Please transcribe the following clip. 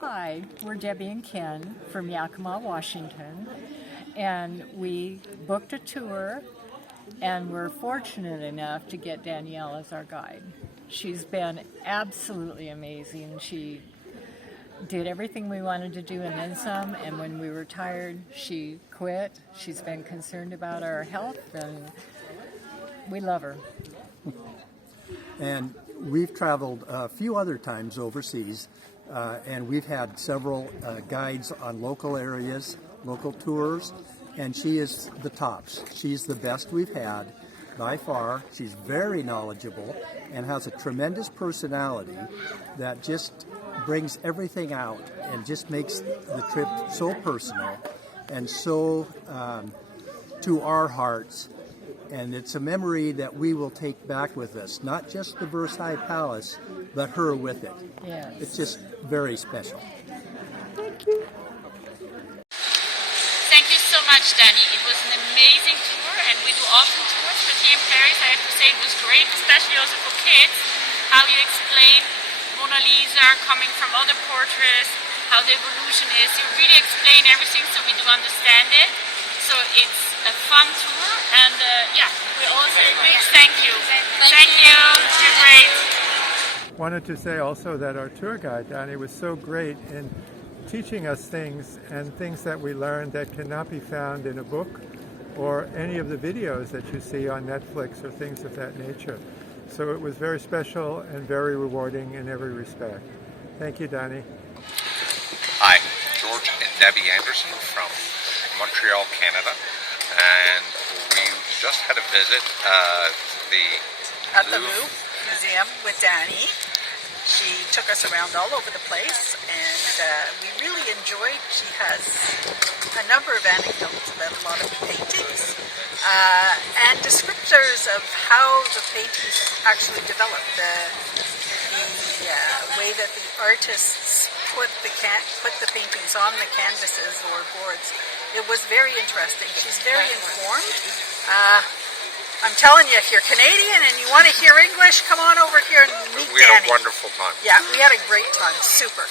Hi, we're Debbie and Ken from Yakima, Washington, and we booked a tour, and we're fortunate enough to get Danielle as our guide. She's been absolutely amazing. She did everything we wanted to do and then some, and when we were tired, she quit. She's been concerned about our health, and we love her. And we've traveled a few other times overseas, and we've had several guides on local areas, local tours, and she is the tops. She's the best we've had by far. She's very knowledgeable and has a tremendous personality that just brings everything out and just makes the trip so personal and so to our hearts. And it's a memory that we will take back with us, not just the Versailles Palace, but her with it. Yes. It's just very special. Thank you. Thank you so much, Dany. It was an amazing tour, and we do often tours, but here in Paris, I have to say it was great, especially also for kids, how you explain Mona Lisa coming from other portraits, how the evolution is. You really explain everything so we do understand it. So it's a fun tour, and we all say a big thank you. Thank you. You're great. Wanted to say also that our tour guide, Dany, was so great in teaching us things and things that we learned that cannot be found in a book or any of the videos that you see on Netflix or things of that nature. So it was very special and very rewarding in every respect. Thank you, Dany. Hi, George and Debbie Anderson from Montreal, Canada, and we just had a visit at the Louvre Museum with Dany. She took us around all over the place, and we really enjoyed. She has a number of anecdotes about a lot of the paintings and descriptors of how the paintings actually developed, the way that the artists put the paintings on the canvases or boards. It was very interesting. She's very informed. I'm telling you, if you're Canadian and you want to hear English, come on over here and meet Dany. We had a wonderful time. Yeah, we had a great time. Super.